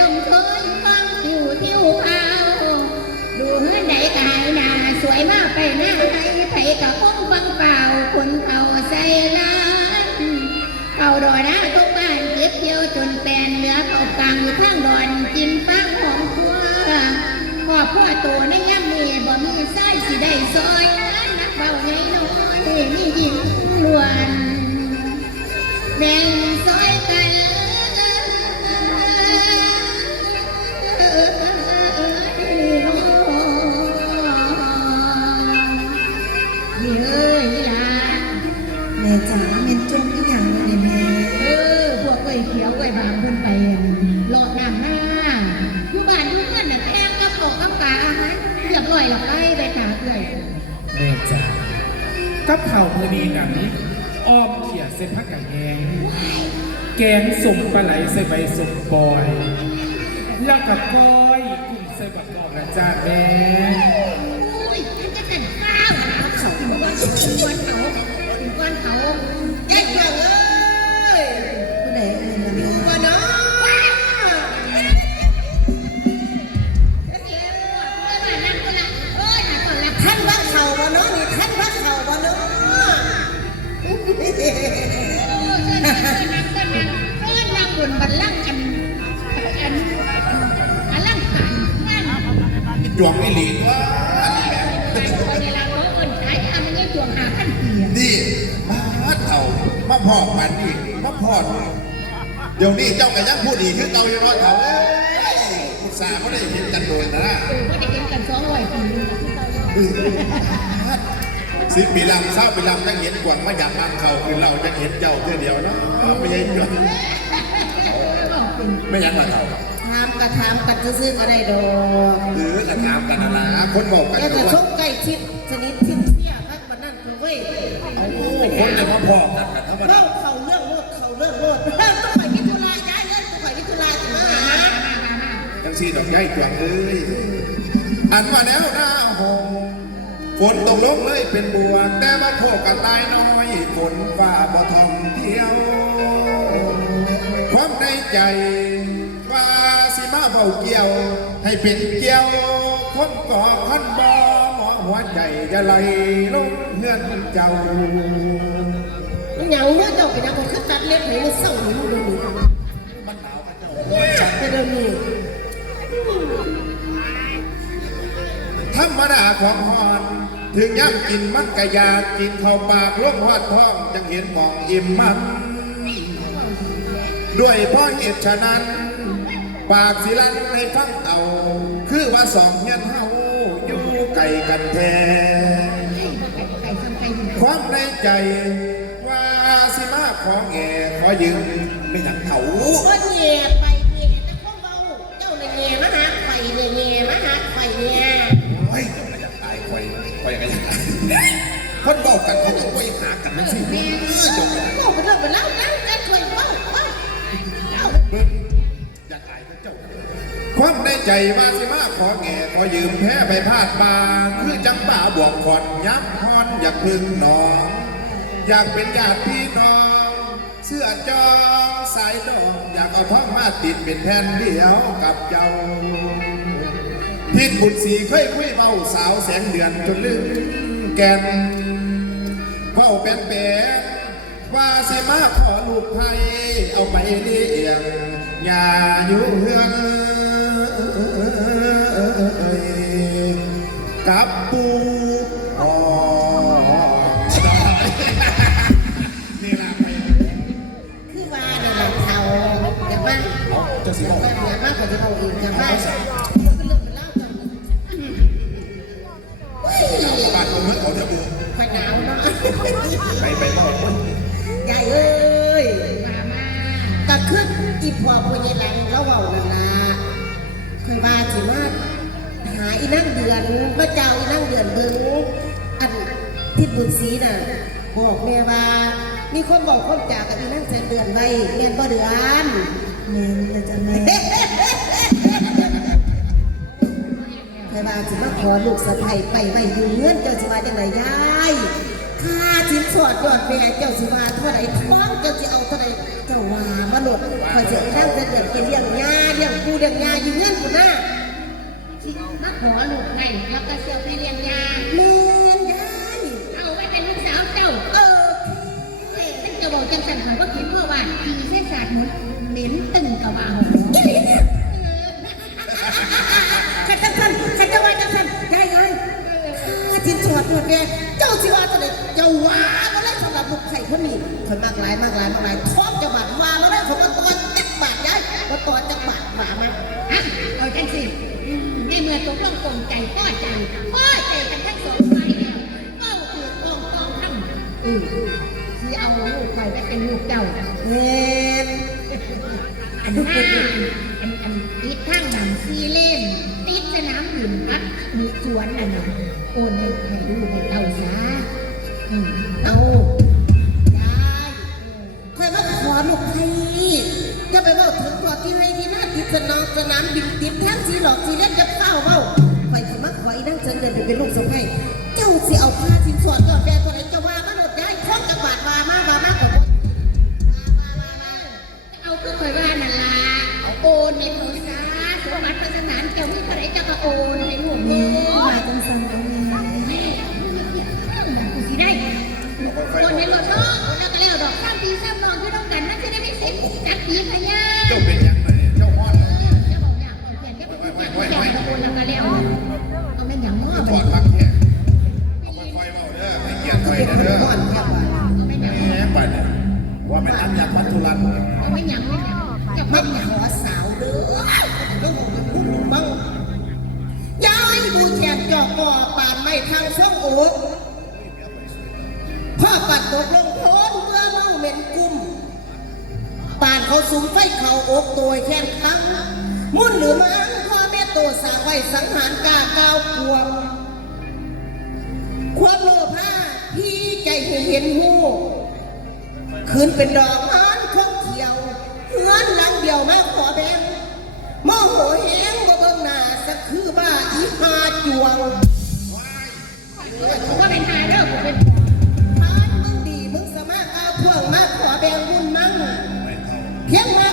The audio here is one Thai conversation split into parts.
ลมเคยฟังทิวทิวเผาดูเมื่อใดกายหนาสวยมากไปหน้าไทยไผกับคงฟังเปล่าคนเขาใส่ล้านเขาดอยนะทุกบ้านเก็บเกี่ยวจนแปลนเหลือเขากลางอยู่ข้างดอนกินฟ้าหอมทั่วพ่อพ่อโตในย่ำนี้บ่มีไส้สิได้ซอยนักเบาใหญ่น้อยมีหญิงล้วนแบ่งซอยกัน เอ้ยนี่ล่ะแม่จ๋าเมนจมอีหยังเลยแม่เออพวกไอ้เขียวไอ้บางเพิ่นไปหลอกน้ำหน้าอยู่บ้านอยู่เงินน่ะแพงกับตกกับกาอาหารเรียบร้อยแล้วไปไปหาเอื่อยแม่จ๋ากับเผาพอดีหนังอ้อมเขียเส้นพักกับแกงแกงสมปลาไหลใส่ใบสุ่มปอย แล้วกับก้อยกุ้งใส่บักกอกนะจ้าแม่ จวงไม่หลีกว่าไปตัวในลานเขาเอิ้นขายทำเงี้ยจวงหาพันปีนี่มาเถ่ามาพอกมันนี่มาพอดเดี๋ยวนี้เจ้าก็ยังพูดอีกคือเก่าอยู่ร้อยเถ่าเอ้ยอุตส่าห์เขาได้เห็นกันโดนนะเออว่าจะเห็นกันสองร้อยปีสิปีลำเศร้าปีลำยังเห็นกวนมาอยากนำเขาคือเราจะเห็นเจ้าเพื่อเดียวเนาะไม่ใช่จวนไม่อยังมาเถ่าถาม กระถามกันซื่อๆก็ได้ดอกหรือกระถามกันนะนะคนบอกกันแค่ว่าจะชกไก่ทิพย์ชนิดทิพย์เสียพักมันนั่นคือเว้ยโอ้คนจะมาพอกันกันธรรมดาเล่าเขาเรื่องโลดเขาเรื่องโลดต้องไปพิจุลาย้ายเงินต้องไปพิจุลาจะมาหาจังสีดอกใหญ่จวงเอ้ยอันมาแล้วหน้าหงฝนตกลงเลยเป็นบัวแต่ว่าโคกันตายน้อยฝนฟ้าบ่ท่องเที่ยว ความในใจ เบาเกี่ยว ให้เป็นเกี่ยวคนก่อขันบอหมอหัวใจจะไหลลงเงื่อนเจ้าเหงาเมื่อเจ้าไปนักก็คือตัดเล็บให้มันเศร้าหนูดูมันหนาวกับเจ้าไปเดินนี่ธรรมดาของหอน ถึงย่ำกินมันก็อยากินเข้าปากลงหอดท้องจังเห็นหมองอิ่มมัน ด้วยเพราะเหตุฉะนั้น ปากสิลันให้ฟังเต่า คือว่าสองเฮียนเฮาอยู่ไกลกันแท้ความในใจว่าสิมาขอแง่ขอยืมไม่ถังเขาก็แง่ไปแง่นะพวกเบาเจ้าเลยแง่มาหาไฟเลยแง่มาหาไฟเนี่ยเฮ้ยจะมาอยากตายคอยคอยกันอยากตายคนบอกกันเขาต้องไปหากันนั่นสิเออจบ ความในใจว่าสิมาขอแง่ขอยืมแพ้ไปพาดบาคือจังป่าบวกขอนย้ำฮอนอยากพึ่งหนอง อยากเป็นญาติพี่น้อง เสื้อจองสายดองอยากเอาท้องมาติดเป็นแผ่นเดียวกับเจ้าพิษบุญสีเคยคุยเมาสาวแสงเดือนจนลืมแก่นเว้าเป็นแปว่าสิมาขอลูกไทยเอาไปเลี้ยงอย่าอยู่เฮือน กับปู อนเจ้าสิว่าจังไรยายค่าสินสอดยอดแม่เจ้าสิว่าเท่าไหร่ท้องเจ้าสิเอาเท่าไหร่เจ้าว่ามาหลดพอจะอีนั่งแสนเดือนไปเลี้ยงญาเลี้ยงปปูเด็กยาอยู่เงื่อนกูหน้าที่มาขอลูกไงแล้วก็เซียวให้เลี้ยงยาแม่นยายเอาไว้เป็นลูกสาวเจ้า เออเอ้ยฉันจะบอกจังสันข่อยว่าคิดเมื่อวานทีเส้นสาดหมดเหม็นตึงกับว่าหอม อีหลีเนี่ยขันจังสันขันจะว่าจังสันยายยาย ข้าจินสวดหมดแกเจ้าสิว่าตัวเด็กเจ้าว่าก็ได้สำหรับลูกไข่คนนี้คนมากหลายมากหลายมากหลายท้องจะบาดว่าแล้วได้ผมมาตอนจักบาดยายมาตอนจักบาดหมามาอะเอาจังสิอืมในเมื่อตกลงปรงใจพ่อใจพ่อใจกันทั้งสองฝ่ายแล้วก็คือกองกองทำอือที่เอาลูกไปไปเป็นลูกเจ้าแม่นอันหน้าอันอันติดข้างหนังซีเล่นติดสนามบินพักมีสวนนั่นน่ะ โอนให้ให้ลูให้เต้าซะอืมเอายายคอยมาขอลูกไข่จะไปว่าถึงตัวที่ให้ที่หน้าติดสนามสนามบินติดแท่งสีหลอกสีเล่นจะเฝ้าเว้าคอยสิมาขออีนั่งเชิญเดินไปเป็นลูกสะใภ้เจ้าสิเอาผ้าสินสอดก่อนแฟนตัวไหนจะว่ามาหมดได้ท้องจะบาดวามาวามากกว่าเอาคือคอยว่านั่นล่ะเอาโอนให้เขาซะสมบัติศาสนานเจ้ามีเท่าไหรจ้าก็โอนในห้ลูกเด้อมาจังสัน โอนให้รถเนาะแล้วก็แล้วดอกสามปีสามนอนที่ต้องกันนั่นจะได้ไม่เสร็จจักปีพะยาเจ้าเป็นยังไงเจ้าฮอดจะบอกอยากเอาเขียนแค่เป็นเขียนแค่ตะโกนแล้วก็แล้วเอาแม่นอย่างง้อถไปอ ติหน่อยเป็นนะคนเด้อก่อนเอาแม่นอย่างแหมบัดเนี่ยว่ามันอันยาพัทุรันเอาแม่นอย่างจะไม่เป็นอย่างขอสาวเด้อเรื่องของคุณบ้างยายบูแทนจอกก่อปานไม่ทางช่องโอ๊กพ่อปัดตกลงโพนเมื่อเมาเหม็นกุ้มป่านเขาสุมไฟเขาอกตัวแค้นครั้งมุ่นหรือมั้งพ่อแม่โตสาไว้สังหารกาก้าวกวงความโลภะพี่ใจเห็นหูคืนเป็นดอกไม้ท่องเที่ยวเฮือนหลังเดียวมาขอแบงโมโหแหงบ่เบิ่งหน้าสักคือบ้าอีหาจวงกูก็เป็นหาเด้อกูเป็น เพียงมา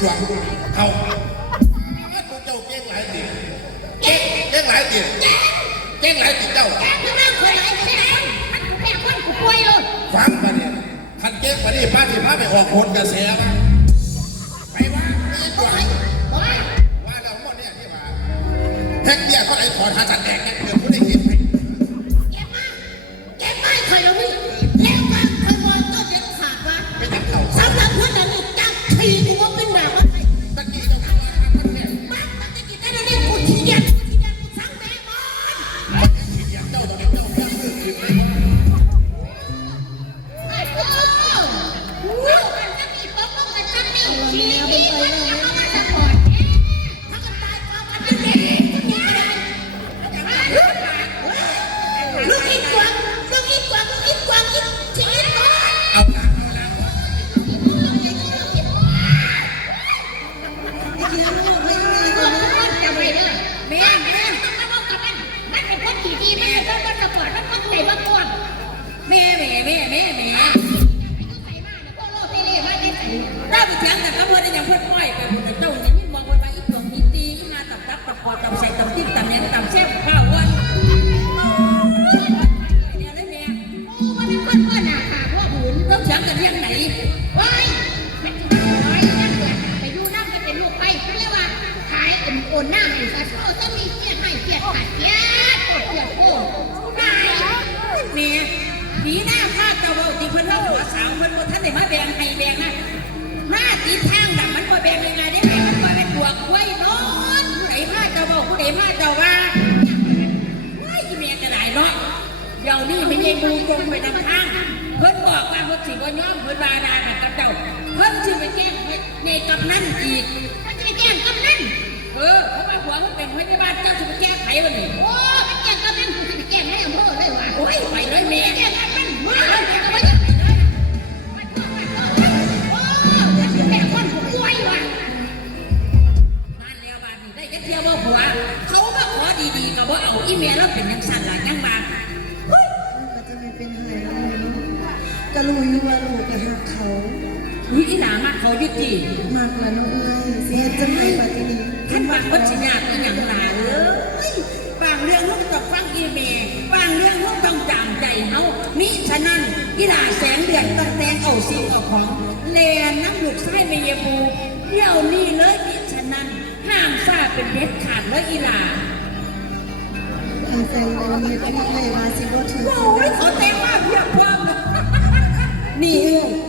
ไม่ยิงหวังเขาพวกเจ้าเก่งหลายตีเก่งเก่งหลายตีเจ๊งไรติดเจ้าแกคือนั่งเคยไหลแกมันแค่คนกูป่วยเลยฟังมาเนี่ยคันเก่งมานี่ป้าสิพาไปออกผลกระแสมาไปว่าไม่ตัวไหนโอ้ว่าเราหมดเนี่ยที่ว่าแท็กเบี้ยก็ไอ้ถอนหาจัดแดกเนี่ย ตั จ้งในกำนันอีกมันจะไปแจ้งกำนันเออเพราะว่าหัวมันเป็นพยาบาลเจ้าจะไปแก้ไขวันนี้โอ้มัน มากแล้วน้องเอ้ยเสียจังไงบัดนี้ท่านวางวัชิญาเป็นอย่างหลาเลยบางเรื่องลูกต้องฟังอีเมลบางเรื่องลูกต้องจำใจเฮามิฉะนั้นอีหลาแสงเดือนตั้งแต่เอาสิ่งเอาของแลน้ำลูกไส้เมียบูเดี๋ยวนี้เลยมิฉะนั้นห้ามฟ้าเป็นเด็ดขาดเลยอีหลาทางแฟนเราเฮ็ดที่ไทยว่าสิบ่ถือโอ้ยเขาเต็มมากเพียบพร้อมเลยนี่เอ้ย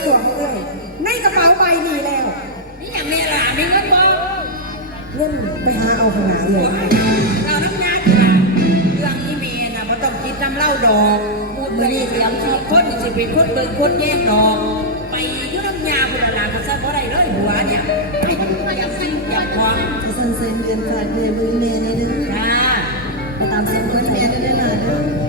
ใส่ส่วนตัวของเอ้ยในกระเป๋าใบนี้แล้วนี่อย่างนี้ล่ะมีเงินบ่เงินไปหาเอาข้างหน้าเลยเราน้ำงานอยู่ล่ะเรื่องอีเมลน่ะบ่ต้องคิดน้ำเล่าดอกพูดไปนี่เตรียมที่คนนี่สิเป็นคนเบิ่งคนแยกดอก ไปอยุ่น้ำยาบุรลากันซะบ่ได้เลยหัวเนี่ยไปทำมาอยากสิ่งอยากของถ้าสันเสริญเดือนขาดเดือนบุญแม่ในเด้อจ้าไปตามเสียงคนแม่ได้ได้ล่ะเด้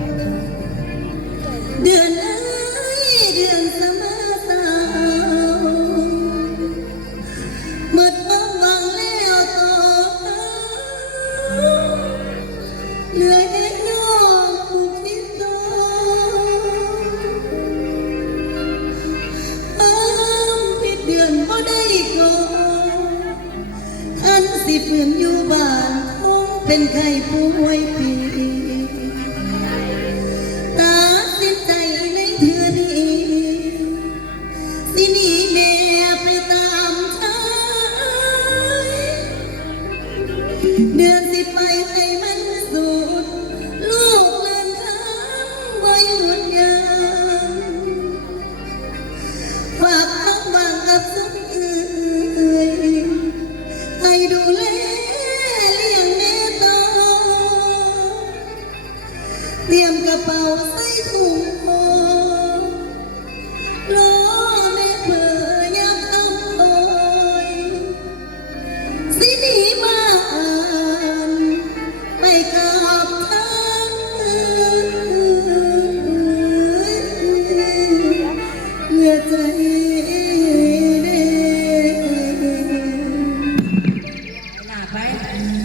Yeah.